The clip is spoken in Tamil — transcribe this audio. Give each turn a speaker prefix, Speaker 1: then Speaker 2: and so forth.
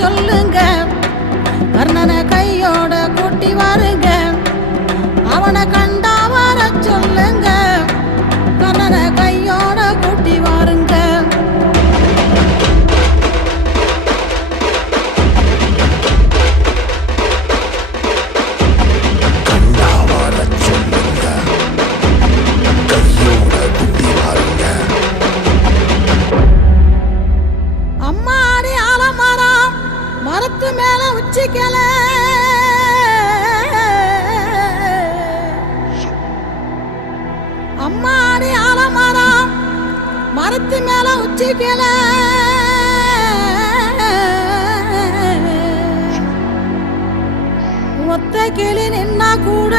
Speaker 1: சொல்லுங்க.
Speaker 2: வச்சிக்கல
Speaker 1: அம்மாடி ஆலமரம் மரத்து மேல உச்சிக்கல. ஒத்த கிளி நின்னா கூட